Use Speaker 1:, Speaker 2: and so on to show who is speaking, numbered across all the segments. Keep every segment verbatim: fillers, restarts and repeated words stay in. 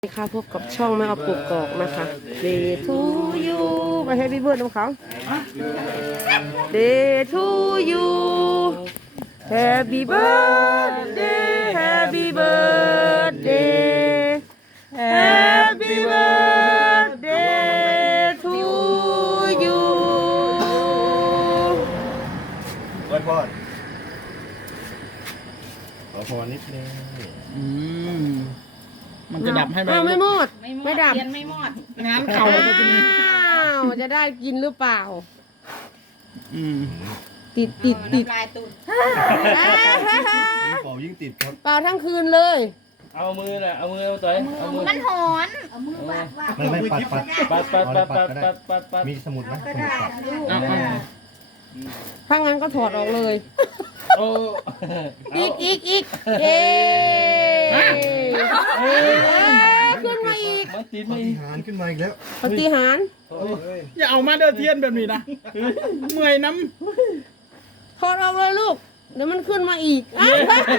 Speaker 1: ค่ะพบกับช่องแม่เอาปลูกกอกนะคะ Day to you ไปให้พี่เบิร์ดน้องเขา Day to you Happy birthday Happy birthday Happy birthday to you
Speaker 2: ไว้พอดขอพรนิดนึง
Speaker 3: อืมมันจะดับให้ไหม
Speaker 1: อ้าวไม่หมด ไม่ดับ
Speaker 4: เรียนไม่หมด
Speaker 3: งานเข่าก็จะมี
Speaker 1: อ้าวจะได้กินหรือเปล่า
Speaker 3: อืม
Speaker 1: ติดติดติด
Speaker 4: น้ำลายตุ่น
Speaker 2: ยิ่งเป่ายิ่งติดครับ
Speaker 1: เปล่าทั้งคืนเลย
Speaker 5: เอามือน่ะเอามือเอาต่อยเอามือ
Speaker 4: มันหอนเอามือวาดวาด
Speaker 2: ไม่ไม่ปัดปัด
Speaker 5: ปัดปัดปัดปัดปัดปัดปัด
Speaker 2: มีสมุดไหมสมุดปัด
Speaker 3: เอาเอา
Speaker 1: ถ้างั้นก็ถอดออกเลย
Speaker 5: โอ้
Speaker 1: อีกอีกอีกเย้เย้ขึ้นมาอีก
Speaker 5: มันติด
Speaker 2: ป
Speaker 5: ไม่
Speaker 2: ฏิหารย์ขึ้นมาอีกแล้ว
Speaker 1: ปฏิหาร
Speaker 3: อย่าเอามาเดินเทียนแบบนี้นะเมื่อยน้
Speaker 1: ถอดออกเลยลูก เดี๋ยวมันขึ้นมาอีกอ่ะ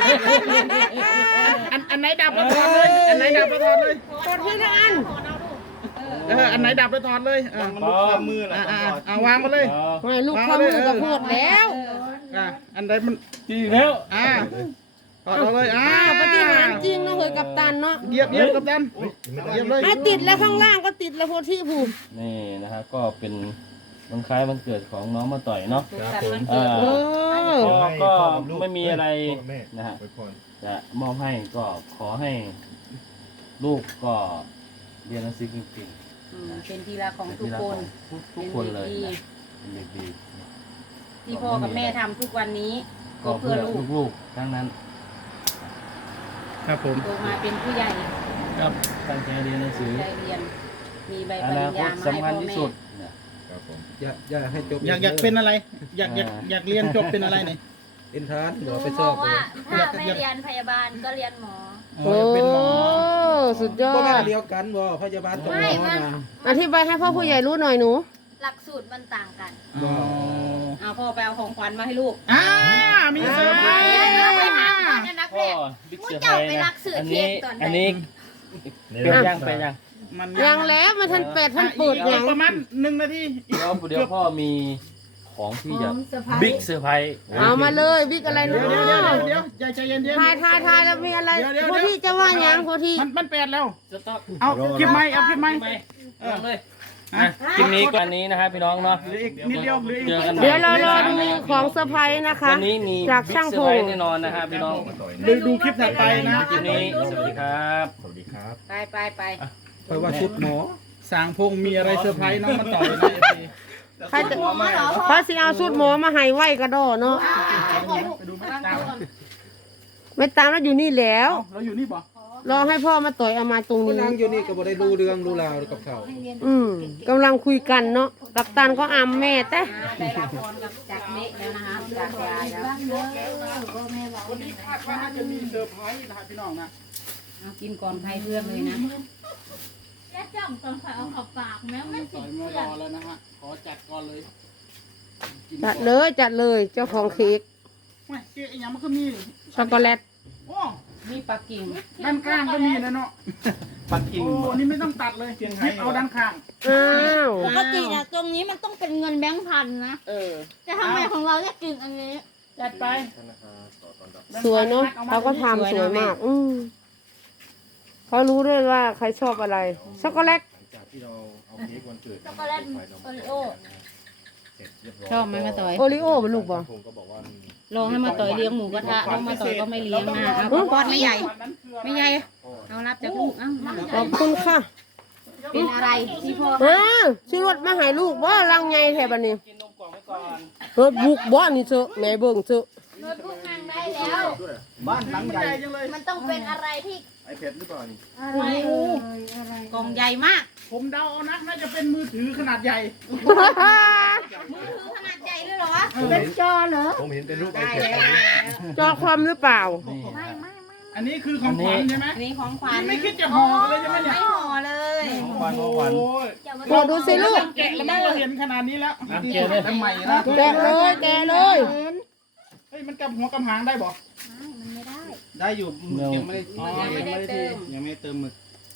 Speaker 3: ำอันอันไหนดับแล้วถอดเลย อันไหนดับแล้วถอดเลย
Speaker 1: ถอดทีละอัน
Speaker 3: เอออันไหนดับแล้วถอดเลยอ่ะ
Speaker 5: พร้อมมือ
Speaker 3: อ่ะอ่ะเอาวางมาเลย
Speaker 1: ไม่ลูกข้อมือก็โหดแล้ว
Speaker 3: อ่ะอันใดมัน
Speaker 5: จริงแล้ว
Speaker 3: อ่ะถอดเอาเลยอ่ะ
Speaker 1: อ่าปฏิหารจริงนะเคยกับตันเนาะ
Speaker 3: เหยียบเหยียบกับดัน
Speaker 2: ไม่ได้
Speaker 3: เหยียบเลย
Speaker 1: อ่ะติดแล้วข้างล่างก็ติดแล้วโพธิภูมิ
Speaker 5: นี่นะฮะก็เป็นวันคล้ายวันเกิดของน้องมาต่อยเนาะ
Speaker 2: ครับผม
Speaker 5: เออ
Speaker 1: เออ
Speaker 5: ก็ไม่มีอะไร
Speaker 2: พ่อแม่
Speaker 5: นะฮะ
Speaker 2: ไว้พร
Speaker 5: จะมอบให้ก็ขอให้ลูกก็เรียนหนังสือเก่ง
Speaker 4: อืมเป็นทีละของ
Speaker 5: ๆเป็น
Speaker 4: ทุก
Speaker 5: ที่รั
Speaker 4: ค
Speaker 5: ขอน งทุกคนเลย
Speaker 4: เป็นเด็กดี
Speaker 5: นะเป็นเด็กดี
Speaker 4: ที่พ่อกับแม่ทำทุกวันนี้ ก็
Speaker 5: ก็
Speaker 4: เพื่
Speaker 5: เพื่
Speaker 4: อ
Speaker 5: อ
Speaker 4: ลูก
Speaker 5: ลูกๆทั้งนั้น
Speaker 3: ครับผม
Speaker 4: โตมาเป็นผู้ใหญ่
Speaker 3: ครับ
Speaker 5: ตั้งใจเรียนหนังสือ
Speaker 4: ได้เรียน มีใบ
Speaker 5: อ
Speaker 4: ปริ
Speaker 5: นา
Speaker 4: ญ
Speaker 5: ค
Speaker 4: ญา
Speaker 5: ต
Speaker 4: มาให้
Speaker 5: สำคั
Speaker 4: พ่
Speaker 5: ญ
Speaker 4: อ
Speaker 5: ที่
Speaker 4: แม่
Speaker 5: สุดเนี่ย
Speaker 2: ครับผม
Speaker 6: อย่าอย่าให้จบ
Speaker 3: อยากอยากเป็นอะไร อยากอยากอยากเรียนจบเป็นอะไรเนี่ย
Speaker 6: เอ็นทรานซ์
Speaker 7: ห
Speaker 6: เดี๋
Speaker 7: นู
Speaker 6: ยวไป
Speaker 7: บ
Speaker 6: สอ
Speaker 7: อบ กว่าถ้าไม่เรียนพยาบาลก็เรียนหมอ
Speaker 3: อ๋ออยากเป็นหมอ
Speaker 1: สุดยอ
Speaker 6: ก็แม่
Speaker 1: ด
Speaker 6: เดียวกันบ่พยาบาลกับหม
Speaker 7: ไม่
Speaker 6: อ
Speaker 7: มัน
Speaker 6: นะ
Speaker 1: อธิบายให้พ่อผู้ใหญ่รู้หน่อยหนู
Speaker 7: หลักสูตรมันต่างกัน
Speaker 3: อ๋อ
Speaker 4: เอาพ่อไปเอาของขวัญมาให้ลูก
Speaker 3: อ่ามีเซอร์ไพรส์
Speaker 7: เดี๋ยวไปถามก่อนนะนัก
Speaker 5: พ่อ
Speaker 7: เรียน
Speaker 5: บิ๊ก
Speaker 7: ผู้
Speaker 5: เซอร์ไพร
Speaker 7: เจ้า
Speaker 5: ส์
Speaker 7: ไป
Speaker 5: นะ
Speaker 7: รักสื่อ
Speaker 5: อัน
Speaker 7: เทีย
Speaker 5: นี้
Speaker 7: นตอนไหน
Speaker 5: อันนี้เป็นยังเป็นยัง
Speaker 3: มัน
Speaker 1: ยังแล้วมันทันเป็ดทันเปิด
Speaker 3: อีก
Speaker 1: ยัง
Speaker 3: ประมาณหนึ่งนาที
Speaker 5: เดี๋ยวเดี๋ยวพ่อมีของที่จะบิ๊กเซอร์ไพรส์
Speaker 1: เอามาเลยบิ๊กอะไร
Speaker 3: เดี๋
Speaker 1: เนา
Speaker 3: ยวเดี๋ยวเดี๋ยว
Speaker 1: ะ
Speaker 3: เดี๋ยวใจใจเย็นเย็น
Speaker 1: ทายทายทายแล้วมีอะไร
Speaker 3: เดี๋ยวเดี๋ยว
Speaker 1: โพธิจะว่าหยังโพธิ
Speaker 3: มันมันแปดแล้ว
Speaker 5: สต็อก
Speaker 3: เอาคลิปไหมเอาคลิปไหม
Speaker 5: ไปเออเลยอ่ะคลิปนี้ก่อนนี้นะครับพี่น้องเนาะ
Speaker 3: เหลืออีกนิดเดียวเหลืออีก
Speaker 5: เจอกันใหม่
Speaker 1: เดี๋ยวเรารอดูของเซอร์ไพรส์นะคะ
Speaker 5: วันนี้มี
Speaker 1: จาก
Speaker 5: บิ๊ก
Speaker 1: ช่าง
Speaker 5: เซ
Speaker 1: พ
Speaker 5: อร์ไพรง ส์แน่นอนนะครับพี่น้อง
Speaker 3: ดูดูคลิปถัดไปนะ
Speaker 5: คลิปนี้สวัสดีครับ
Speaker 2: สวัสดีครับ
Speaker 4: ไปไปไป
Speaker 6: เพราะว่าชุดหมอ
Speaker 3: สางพงมีอะไรเซอร์ไพรส์น้องมาต่อยนะเอฟซี
Speaker 1: ใครจะพระสิเอาสูตรหมอมาให้ไหวกระดอเนาะ
Speaker 3: ไปดูไม่ตาม
Speaker 1: ไม่ตามแล้วอยู่นี่แล้ว
Speaker 3: เราอยู่นี่ป่ะ
Speaker 1: รอให้พ่อมาต่อยเอามาตรง
Speaker 6: ก็
Speaker 1: นี้
Speaker 6: นั่งอยู่นี่ก็บ่ได้รู้เรื่องรู้ราวกับเขา
Speaker 1: อืมกำลังคุยกันเนาะกับตันก็อำแม่แต่
Speaker 4: ได้รับพรกับจากเมฆแล้วนะคะจากยายแล้ว
Speaker 3: วันนี้คาดว่าน่าจะมีเซอร์ไพรส์นะครับพี่น้องนะ
Speaker 4: เอากินก่อนใครเพื่อนเลยนะ
Speaker 7: และจ้องตอนคอยเอาเข้าปากแม้ไม่
Speaker 3: ต่
Speaker 7: ติ
Speaker 3: อ
Speaker 7: ด
Speaker 3: ยมา
Speaker 7: เพื่
Speaker 3: ร
Speaker 7: อน
Speaker 3: อแล้วนะฮะขอจัดก่อนเลยกิน
Speaker 1: จัดเลยจัดเลยเจ้าของเค้ก
Speaker 3: เฮ้ยเจ๊อีหยังมันก็มี
Speaker 1: ช็อกโกแลต
Speaker 3: โอ้
Speaker 4: มีปักกิ่ง
Speaker 3: ด้านข้างก็มีนะเนาะ
Speaker 5: ปักกิ่ง
Speaker 3: โอ้นี่ไม่ต้องตัดเลยหยิบเอาด้านข้าง
Speaker 1: อ้าว
Speaker 7: ปกตินะตรงนี้มันต้องเป็นเงินแบงค์พันนะ
Speaker 3: เออ
Speaker 7: แต่ทำไมของเราจะกินอันนี้
Speaker 3: จัดไป
Speaker 1: สวยเนาะเขาก็ทำสวยมาก อืมเขารู้ด้วยว่าใครชอบอะไรช็อกโกแลต
Speaker 2: จากที่เราเอาเค้กวันเกิด
Speaker 7: ช็อกโกแลตโอริโอ
Speaker 2: เสร็จเรียบร้อย
Speaker 4: ชอบไหมมาต่อย
Speaker 1: โอริโอเป็นลูกบ่
Speaker 2: พงก็บอกว่ามี
Speaker 4: ลองให้มาต่อยเลี้ยงหมูกระทะน้องมาต่อยก็ไม่เลี้ยงนะเอาก้อนไม่ใหญ่ ไม่ใหญ่ เอารับจากลูก เอ้า
Speaker 1: ขอบคุณค่ะ
Speaker 4: เป็นอะไรที่พ่อ
Speaker 1: อ้าวชื่อรถมาให้ลูกบ่ลังไงแถบอันนี้
Speaker 5: กินนมกล่องไว้ก่อน
Speaker 1: รถบุกบ่นี่เถอะแม่เบิ่งเถอะ
Speaker 7: โน้ตบุ๊กนั่งได้แล้ว
Speaker 3: บ้านหลังใหญ่จังเลย
Speaker 7: มันต้องเป็นอะไรที่
Speaker 2: ไอแพดหรือเปล่านี่
Speaker 7: อะไร
Speaker 4: กล่องใหญ่มาก
Speaker 3: ผมเดาเอานะน่าจะเป็นมือถือขนาดใหญ่
Speaker 4: มือถือขนาดใหญ่เลยเหรอ
Speaker 2: ผมเห็นจอเหรอผมเห็นเป็นรูปไอแพด
Speaker 1: จอคอมหรือเปล่า
Speaker 5: นี่
Speaker 7: ไม่ไม่ไม่
Speaker 3: อันนี้คือของขวัญใช่ไหม
Speaker 4: อันนี้ของขวัญ
Speaker 3: ไม่คิดจะห่อเลยใช่ไหมเนี่ย
Speaker 4: ไม่ห่อเลย
Speaker 5: ของขวัญของขวัญ
Speaker 3: โอ้ย
Speaker 7: อย่ามา
Speaker 1: โอ้ดูสิลูก
Speaker 3: แกะแล้วมั้งเราเห็นขนาดนี้แล้ว
Speaker 5: อ่ะแกะเลย
Speaker 3: ทำไมนะ
Speaker 1: แกะเลยแกะเลย
Speaker 3: เฮ้ยมันกำหัวกำหางได้บ่
Speaker 7: มันไม่ได้
Speaker 6: ได้อยู่
Speaker 5: เดี๋ยว
Speaker 6: ยังไม่ได้
Speaker 4: ยังไม่ได้เติม
Speaker 6: ยังไม่ได้เติมหมึก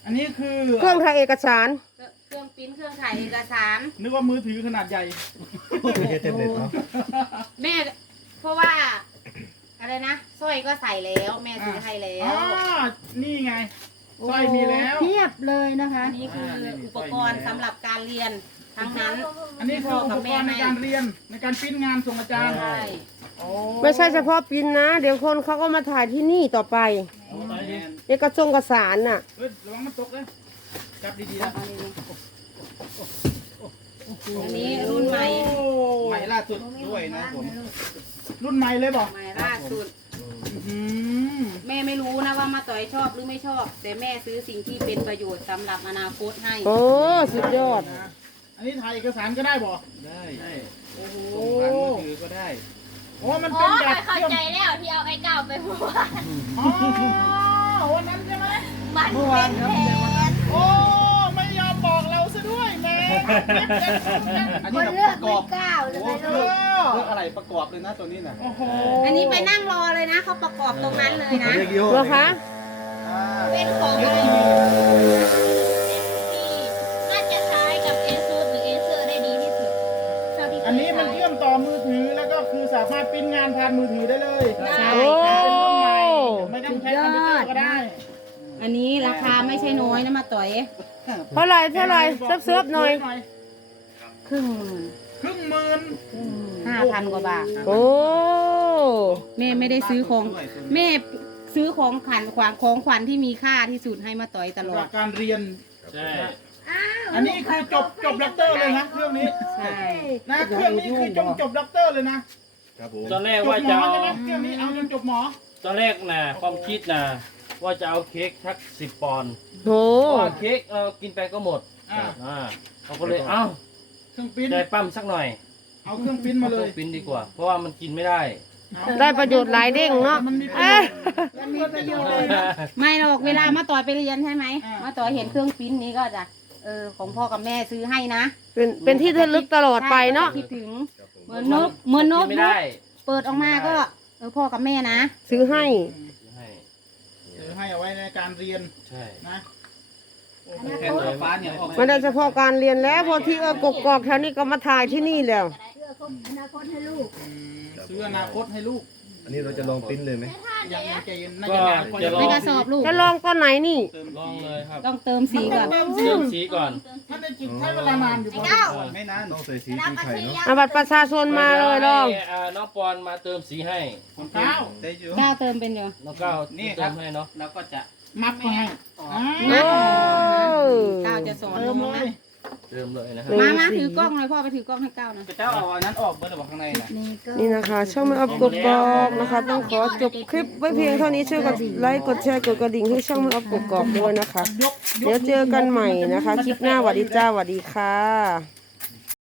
Speaker 3: อันนี้คือ
Speaker 1: เครื่องถ่ายเอกสาร
Speaker 4: เครื่องปริ้นเครื่องถ่ายเอกสาร
Speaker 3: นึกว่ามือถือขนาดใหญ่
Speaker 2: ไม่ใช่เต็มเน็ตเนาะ
Speaker 4: แม่เพราะว่าอะไรนะสร้อยก็ใส่แล้วแม่ซื้อให้แล้
Speaker 3: อ๋อ
Speaker 4: ว
Speaker 3: นี่ไงสร้อยมีแล้ว
Speaker 8: เพียบเลยนะคะ
Speaker 4: อันนี้คืออุปกรณ์สำหรับการเรียนทั้งนั้น
Speaker 3: อันนี้คืออุปกรณ์ในการเรียนในการปริ้นงานส่งอาจารย์
Speaker 4: ใช่
Speaker 3: โอ้
Speaker 1: ไม่ใช่เฉพาะปริ้นนะ เดี๋ยวคนเขาก็มาถ่ายที่นี่ต่อไปเอกสงกสารน่ะ
Speaker 3: เฮ้ยระวังมันตกเลยจับดีๆนะ
Speaker 4: อันนี้รุ่นใหม่
Speaker 3: โอ้
Speaker 6: ใหม่ล่าสุดด้วยนะผม
Speaker 3: รุ่นใหม่เลยบอก
Speaker 4: ใหม่ล่าสุด
Speaker 3: อืม
Speaker 4: แม่ไม่รู้นะว่ามาต่อยชอบหรือไม่ชอบ แต่แม่ซื้อสิ่งที่เป็นประโยชน์สำหรับอนาคตให้
Speaker 1: โอ้สุดยอด
Speaker 3: นะอันนี้ถ่ายเอกสารก็ได้บอก
Speaker 6: ได้
Speaker 3: โอ้โห
Speaker 6: ส่งผ่านมือถือก็ได้
Speaker 3: โอ้มัน
Speaker 7: อ๋อ
Speaker 3: เป็นแบบ
Speaker 7: เข้า
Speaker 3: เครื่อง
Speaker 7: ใจแล้วที่เอาไอ้เก่าไปเมื่อวาน
Speaker 3: อ๋อวันนั้นใช่ไหม
Speaker 7: มัน
Speaker 6: เมื่อวานครับ
Speaker 3: โอ้ไม่ยอมบอกเราซะด้วยแหม่
Speaker 6: อัน
Speaker 8: ค
Speaker 6: นี้
Speaker 8: น
Speaker 6: เรา
Speaker 8: เลื
Speaker 6: ป
Speaker 8: อก
Speaker 6: ระก
Speaker 8: ไม่
Speaker 6: อบ
Speaker 8: ก้าวเลย
Speaker 3: โอ้
Speaker 8: นะ
Speaker 3: โห
Speaker 8: ลูก
Speaker 6: เลือกอะไรประกอบเลยนะตัวนี้นะ
Speaker 3: โอ้โห
Speaker 4: อันนี้ไปนั่งรอเลยนะเขาประกอบตรงนั้นเลยนะ
Speaker 2: เรียกยี่ห้อ
Speaker 1: เหรอคะ
Speaker 7: เป็นของอะไรที่น่าจะใช้กับเอซูหรือเอเซอร์ได้ดีที่สุดเท่าที่เคย
Speaker 3: อันนี้มัน
Speaker 7: ใช้
Speaker 3: เชื่อมต่อมือถือแล้วก็คือสามารถปริ้นงานผ่านมือถือได้เลย
Speaker 4: ใช่
Speaker 1: โอ้
Speaker 3: เป็นรุ่นใหม่ไม่ต้องใช้คอมพิวเตอร์ก็ได้
Speaker 4: อันนี้ราคาไม่ใช่น้อยนะมาต่อย
Speaker 1: เท่าไหรเท่าไหรเซิฟเซิฟๆหน่อย
Speaker 4: ครึ่งหมื่น
Speaker 3: ครึ่งหมื่น
Speaker 4: ห้าพันกว่าบาท
Speaker 1: โอ้
Speaker 4: แม่ไม่ได้ซื้อของแม่ซื้อของขวัญขวางของขวัญที่มีค่าที่สุดให้มาต่อยตล
Speaker 3: สำ
Speaker 4: อ
Speaker 3: หรั
Speaker 4: ด
Speaker 3: บการเรียน
Speaker 5: ใช่
Speaker 3: อันนี้คือจบจบด็อกเตอร์เลยนะเครื่องนี้
Speaker 4: ใช่
Speaker 3: นะเครื่องนี้คือจบจบด็อกเตอร์เลยนะครับ
Speaker 2: ผม
Speaker 5: ตอนแรก
Speaker 3: จบ
Speaker 5: ว่า
Speaker 3: หม
Speaker 5: จะ
Speaker 3: อ
Speaker 5: เอา
Speaker 3: ใช่ไหมเครื่องนี้เอาจนจบหมอ
Speaker 5: ตอนแรกนะความคิดนะว่าจะเอาเค้กสักสิบปอนด์
Speaker 1: โห
Speaker 5: เพราะว่าเค้กเออกินไปก็หมด
Speaker 3: อ่า
Speaker 5: อ่าเขาก็เลยเอ้า
Speaker 3: เครื่องปริ้น
Speaker 5: ได้ปั้มสักหน่อย
Speaker 3: เอาเครื่องปริ้นมาเลย
Speaker 5: ปิ้นดีกว่า เพราะว่ามันกินไม่ได้
Speaker 1: ได้ประโยชน์หลายเด้งเนาะ
Speaker 3: มันมีประ
Speaker 1: เอ้
Speaker 3: โย
Speaker 1: ย
Speaker 3: ชน์มันมีประโยชน์เลยนะ
Speaker 4: ไม่หรอกเวลามาต่อยไปเรียนใช่ไหม
Speaker 3: อ่าม
Speaker 4: มาต่อยเห็นเครื่องปริ้นนี้ก็จะเออของพ่อกับแม่ซื้อให้นะ
Speaker 1: เป็นเป็นที่ระลึกตลอดไปเนาะ
Speaker 4: คิดถึง
Speaker 2: ครับผม
Speaker 4: เหมือนโน้ตเหมือนโน้ต
Speaker 5: กิไม่
Speaker 4: บุ๊ก
Speaker 5: ได้
Speaker 4: เปิดออกมาก็เออพ่อกับแม่นะ
Speaker 1: ซื้อให้
Speaker 5: ให้
Speaker 3: เดี๋ยวให้เอาไว้ในการเรียน
Speaker 5: ใช่
Speaker 3: นะโอ้โห
Speaker 6: แค่ตัวฟ้าเนี่ยออก
Speaker 1: ไม่ได้เฉพาะการเรียนแล้วพอที่เออกกอกแถวนี้ก็มาถ่ายที่นี่แล้ว
Speaker 8: เพื่อคบอนาคตให้ลูก
Speaker 3: อืมซื้ออนาคตให้ลูก
Speaker 2: อันนี้เราจะลองปริ้นเลยไหม
Speaker 3: ยังยังใจเย็นน่า
Speaker 5: ก็
Speaker 3: จะนานกว่า
Speaker 5: จะล
Speaker 4: ใน
Speaker 5: อง
Speaker 4: กระสอบลูก
Speaker 1: จะลองตอนไหนนี่
Speaker 5: ลองเลยครับ
Speaker 4: ต้องเติมสีก่อน
Speaker 3: เติมสี
Speaker 5: เติมสีก่อน
Speaker 3: ถ้าได้จิตใช้เวลานานอยู่พอ
Speaker 6: ไม่นาน
Speaker 2: ต้องใส่สีสีไข่เนาะ
Speaker 1: เอาบัตรประชาชนมาเลยลอง
Speaker 5: ให้อ่าน้องปอนมาเติมสีให้
Speaker 3: ของเก้า
Speaker 6: ได้อยู่
Speaker 4: ก้าวเติมเป็นอยู่
Speaker 5: น้องก้าว
Speaker 6: นี่ค
Speaker 5: เติ
Speaker 6: รับ
Speaker 5: มให้เนาะ
Speaker 6: แล้วก็จะ
Speaker 3: มัดมาให้อ่า
Speaker 1: โอ้
Speaker 4: ก้าวจะสอน
Speaker 3: เติ
Speaker 4: น้
Speaker 3: ม
Speaker 4: อง
Speaker 3: เล
Speaker 4: นะ
Speaker 3: ย
Speaker 5: เติมเลยนะครับ
Speaker 4: มามาถือกล้องเลยพ่อไปถือกล้องให้ก้าวนะ
Speaker 6: เจ้าเอาอันนั้นออกเบอร์ระหว่างข้างในน่ะ
Speaker 8: นี่ก็
Speaker 1: นี่นะคะ ช่องไม่อัพกกอกนะคะ ต้องขอจบคลิปไว้เพียงเท่านี้ช่วยกดไลค์กดแชร์กดกระดิ่งให้ช่องไม่อัพกกอกด้วยนะคะ
Speaker 3: ยก
Speaker 1: เดี๋ยวเจอกันใหม่นะคะ คลิปหน้าหวัดดีจ้าหวัดดีค่ะ